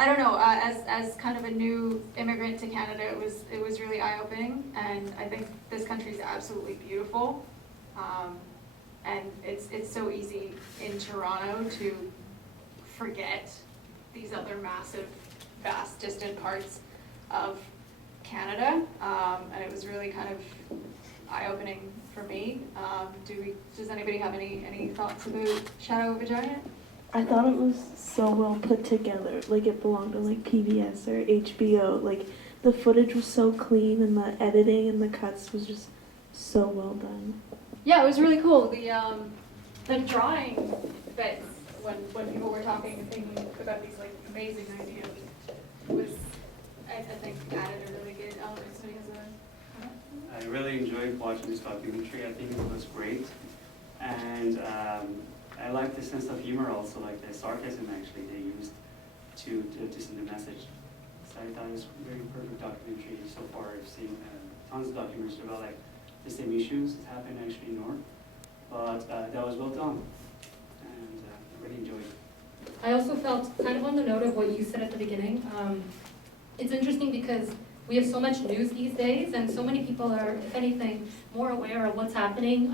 I don't know, as kind of a new immigrant to Canada, it was really eye-opening, and I think this country is absolutely beautiful. And it's so easy in Toronto to forget these other massive, vast, distant parts of Canada, and it was really kind of eye-opening for me. Does anybody have any thoughts about Shadow of a Giant? I thought it was so well put together, like it belonged to like PBS or HBO. Like the footage was so clean and the editing and the cuts was just so well done. Yeah, it was really cool. The drawing bits when people were talking and thinking about these like amazing ideas was I think added a really good element. So he has I really enjoyed watching this documentary. I think it was great, and I like the sense of humor also, like the sarcasm actually they used to send the message. So I thought it was a very perfect documentary so far. I've seen tons of documentaries about like the same issues that happened actually in North, but that was well done, and I really enjoyed it. I also felt, kind of on the note of what you said at the beginning, it's interesting because we have so much news these days, and so many people are, if anything, more aware of what's happening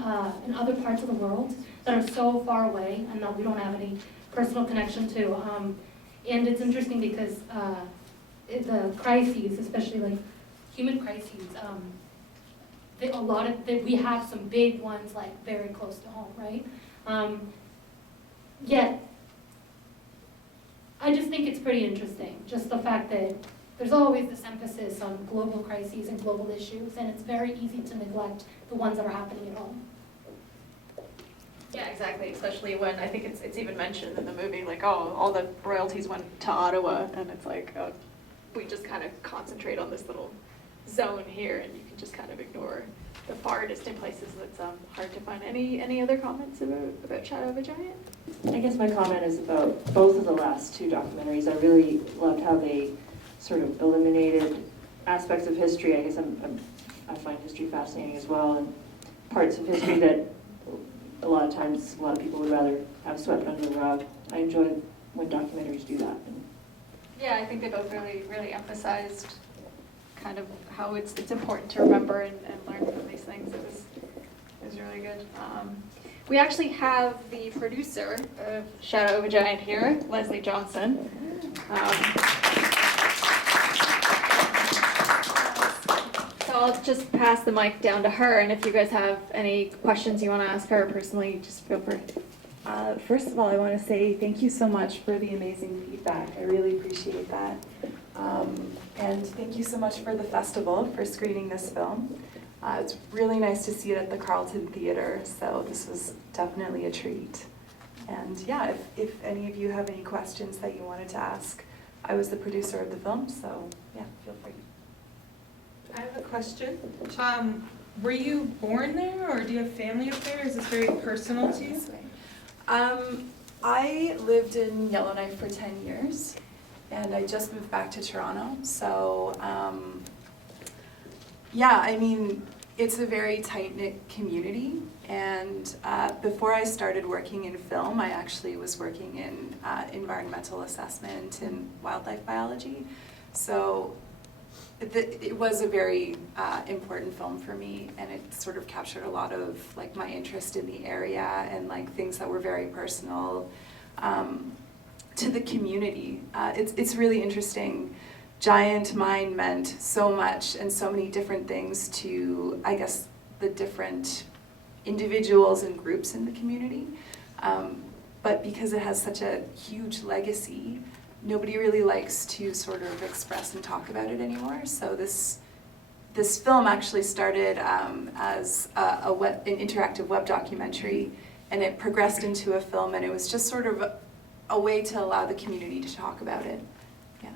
in other parts of the world that are so far away and that we don't have any personal connection to. And it's interesting because the crises, especially like human crises, we have some big ones like very close to home, right? Yet, I just think it's pretty interesting, just the fact that there's always this emphasis on global crises and global issues, and it's very easy to neglect the ones that are happening at home. Yeah, exactly. Especially when I think it's even mentioned in the movie, like, oh, all the royalties went to Ottawa, and it's like, oh, we just kind of concentrate on this little zone here, and you can just kind of ignore the far distant places. That's hard to find. Any other comments about Shadow of a Giant? I guess my comment is about both of the last two documentaries. I really loved how they sort of eliminated aspects of history. I guess I find history fascinating as well, and parts of history that a lot of times a lot of people would rather have swept under the rug. I enjoy when documentaries do that. Yeah, I think they both really emphasized kind of how it's important to remember and learn from these things. It was really good. We actually have the producer of Shadow of a Giant here, Leslie Johnson. So I'll just pass the mic down to her, and if you guys have any questions you want to ask her personally, just feel free. First of all, I want to say thank you so much for the amazing feedback. I really appreciate that. And thank you so much for the festival, for screening this film. It's really nice to see it at the Carlton Theater, so this was definitely a treat. And yeah, if any of you have any questions that you wanted to ask, I was the producer of the film, so yeah, feel free. I have a question. Were you born there, or do you have family up there? Is this very personal to you? I lived in Yellowknife for 10 years, and I just moved back to Toronto. So yeah, I mean, it's a very tight-knit community, and before I started working in film, I actually was working in environmental assessment and wildlife biology. So it was a very important film for me, and it sort of captured a lot of like my interest in the area and like things that were very personal to the community. It's really interesting. Giant Mine meant so much and so many different things to, I guess, the different individuals and groups in the community. But because it has such a huge legacy, nobody really likes to sort of express and talk about it anymore. So this film actually started as an interactive web documentary, and it progressed into a film, and it was just sort of a way to allow the community to talk about it. Yeah.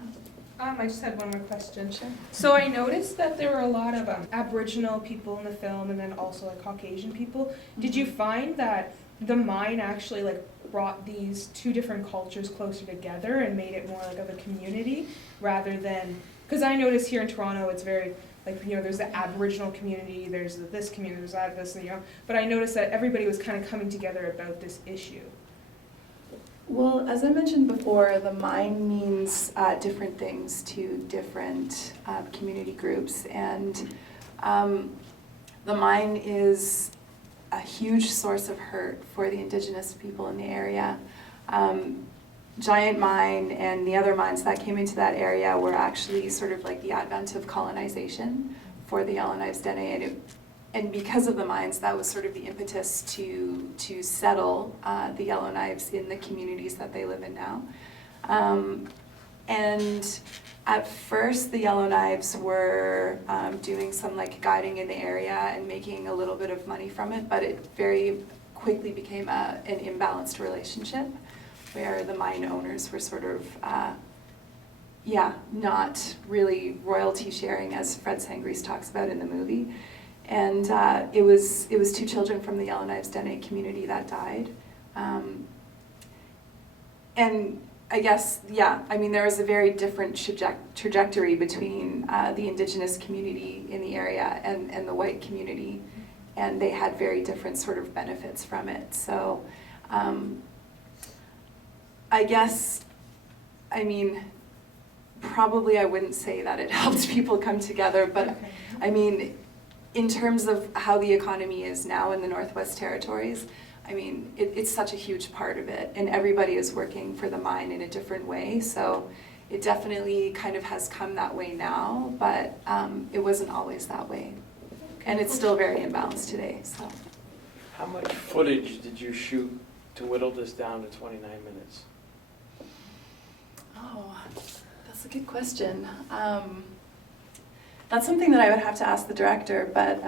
I just had one more question. Sure. So I noticed that there were a lot of Aboriginal people in the film, and then also like Caucasian people. Did you find that the mine actually like brought these two different cultures closer together and made it more like of a community rather than, because I noticed here in Toronto it's very like, you know, there's the Aboriginal community, there's this community, there's that, this, and, you know, but I noticed that everybody was kind of coming together about this issue. Well, as I mentioned before, the mine means different things to different community groups, and the mine is a huge source of hurt for the Indigenous people in the area. Giant Mine and the other mines that came into that area were actually sort of like the advent of colonization for the Yellowknives Dene, and because of the mines, that was sort of the impetus to settle the Yellowknives in the communities that they live in now. And at first, the Yellowknives were doing some like guiding in the area and making a little bit of money from it, but it very quickly became an imbalanced relationship where the mine owners were sort of, not really royalty sharing, as Fred Sangreese talks about in the movie. And it was 2 children from the Yellowknives Dene community that died. And I guess, there was a very different trajectory between the Indigenous community in the area and the white community, and they had very different sort of benefits from it. So I guess, probably I wouldn't say that it helped people come together, but in terms of how the economy is now in the Northwest Territories, it's such a huge part of it, and everybody is working for the mine in a different way, so it definitely kind of has come that way now, but it wasn't always that way. And it's still very imbalanced today, so. How much footage did you shoot to whittle this down to 29 minutes? Oh, that's a good question. That's something that I would have to ask the director, but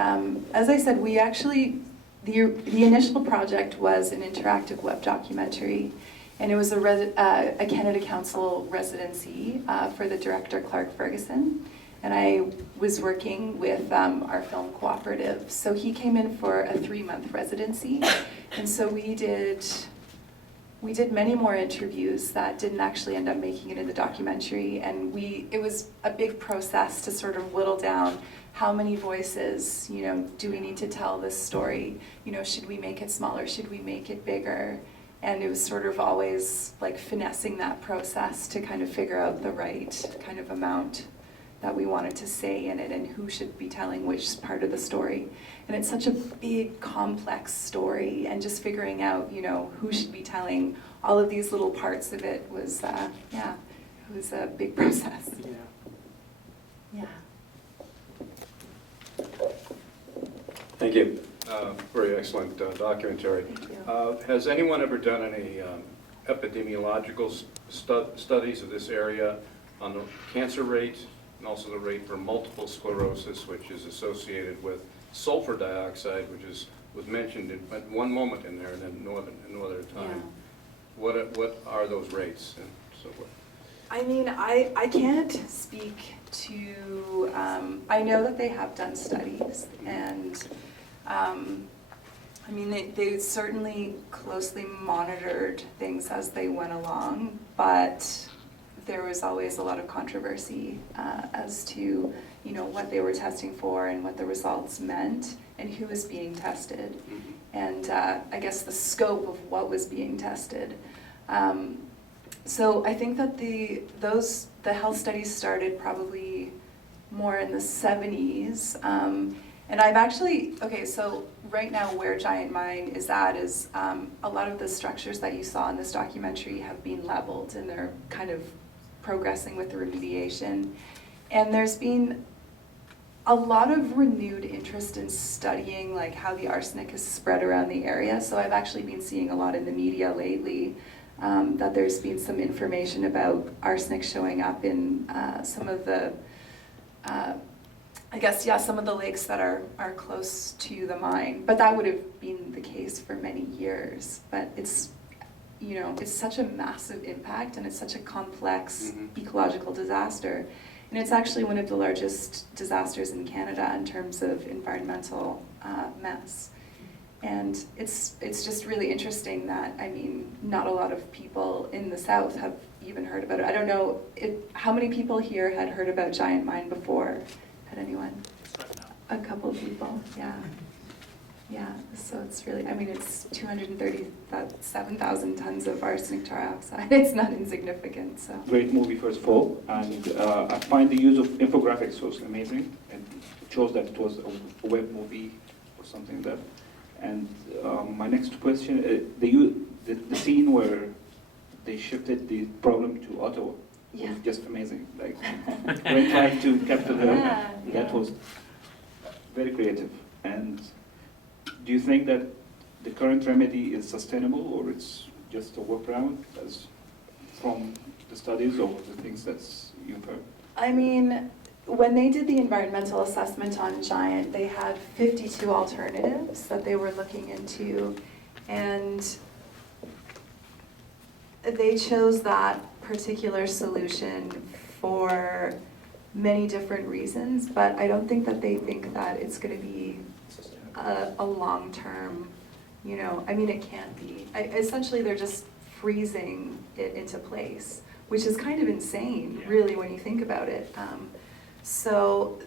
as I said, we actually, the initial project was an interactive web documentary, and it was a Canada Council residency for the director, Clark Ferguson, and I was working with our film cooperative. So he came in for a 3-month residency, and so we did many more interviews that didn't actually end up making it in the documentary, and it was a big process to sort of whittle down how many voices, do we need to tell this story? Should we make it smaller? Should we make it bigger? And it was sort of always like finessing that process to kind of figure out the right kind of amount that we wanted to say in it and who should be telling which part of the story. And it's such a big, complex story, and just figuring out, who should be telling all of these little parts of it was, it was a big process. Yeah. Thank you. Very excellent documentary. Thank you. Has anyone ever done any epidemiological studies of this area on the cancer rate and also the rate for multiple sclerosis, which is associated with sulfur dioxide, which was mentioned at one moment in there and then no other time? Yeah. What are those rates and so forth? I can't speak to, I know that they have done studies, and they certainly closely monitored things as they went along, but there was always a lot of controversy as to, what they were testing for and what the results meant and who was being tested, and I guess the scope of what was being tested. So I think that the health studies started probably more in the 70s. And I've actually, so right now where Giant Mine is at is a lot of the structures that you saw in this documentary have been leveled, and they're kind of progressing with the remediation. And there's been a lot of renewed interest in studying like how the arsenic is spread around the area. So I've actually been seeing a lot in the media lately that there's been some information about arsenic showing up in some of the, some of the lakes that are close to the mine. But that would have been the case for many years. But it's, it's such a massive impact, and it's such a complex ecological disaster. And it's actually one of the largest disasters in Canada in terms of environmental mess. And it's just really interesting that, not a lot of people in the South have even heard about it. I don't know how many people here had heard about Giant Mine before. Had anyone? A couple of people, yeah. Yeah, so it's really, I mean, it's 237,000 tons of arsenic trioxide. It's not insignificant, so. Great movie, first of all, and I find the use of infographics was amazing. And it shows that it was a web movie or something like that. And my next question, the scene where they shifted the problem to Ottawa Yeah. was just amazing. Like, when trying to capture her, that was very creative. And do you think that the current remedy is sustainable, or it's just a workaround, as from the studies or the things that you've heard? I mean, when they did the environmental assessment on Giant, they had 52 alternatives that they were looking into, and they chose that particular solution for many different reasons, but I don't think that they think that it's going to be a long-term, you know, I mean, it can't be. Essentially, they're just freezing it into place, which is kind of insane, really, when you think about it. So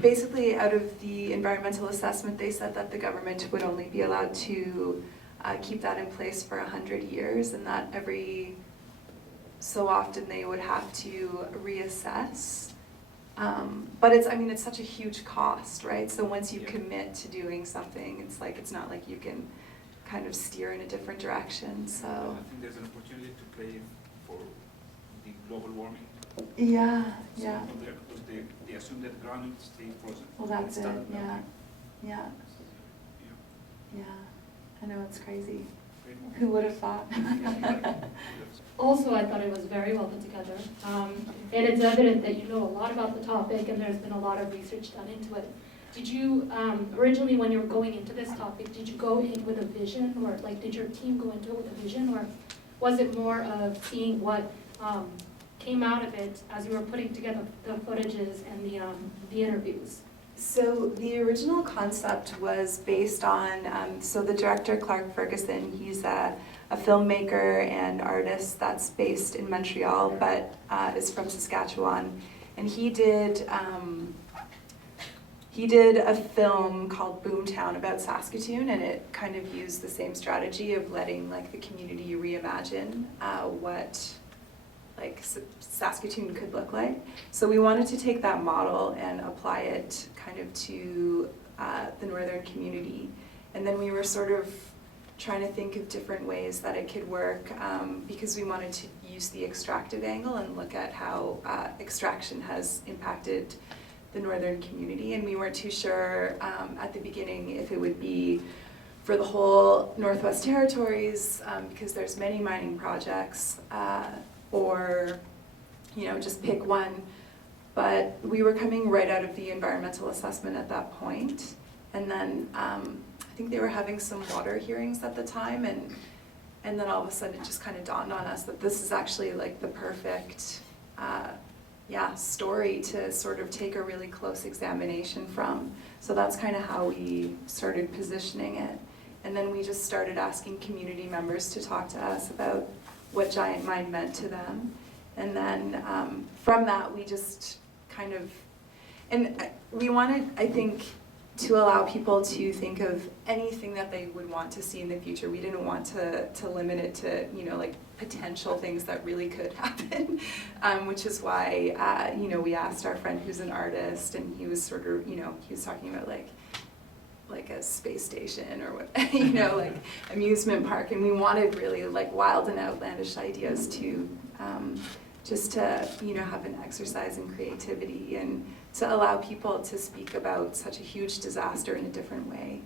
basically, out of the environmental assessment, they said that the government would only be allowed to keep that in place for 100 years, and that every so often they would have to reassess. But it's, I mean, it's such a huge cost, right? So once you commit to doing something, it's like, it's not like you can kind of steer in a different direction, so. I think there's an opportunity to play for the global warming. Yeah, So yeah. because they assume that the ground will stay frozen. Well, that's it, Started yeah, melting. yeah, Yeah. yeah. I know, it's crazy. Great movie. Who would have thought? Also, I thought it was very well put together. And it's evident that you know a lot about the topic and there's been a lot of research done into it. Did you, originally when you were going into this topic, did you go in with a vision, or like did your team go into it with a vision, or was it more of seeing what came out of it as you were putting together the footages and the interviews? So the original concept was based on, so the director, Clark Ferguson, he's a filmmaker and artist that's based in Montreal, but is from Saskatchewan. And he did a film called Boomtown about Saskatoon, and it kind of used the same strategy of letting like the community reimagine what like Saskatoon could look like. So we wanted to take that model and apply it kind of to the northern community. And then we were sort of trying to think of different ways that it could work, because we wanted to use the extractive angle and look at how extraction has impacted the northern community. And we weren't too sure at the beginning if it would be for the whole Northwest Territories, because there's many mining projects, or you know, just pick one. But we were coming right out of the environmental assessment at that point. And then I think they were having some water hearings at the time, and then all of a sudden it just kind of dawned on us that this is actually like the perfect story to sort of take a really close examination from. So that's kind of how we started positioning it. And then we just started asking community members to talk to us about what Giant Mine meant to them. And then from that, we just kind of, and we wanted, I think, to allow people to think of anything that they would want to see in the future. We didn't want to limit it to, you know, like potential things that really could happen, which is why, you know, we asked our friend who's an artist, and he was sort of, you know, he was talking about like a space station or what, you know, like amusement park, and we wanted really like wild and outlandish ideas to, just to, you know, have an exercise in creativity and to allow people to speak about such a huge disaster in a different way.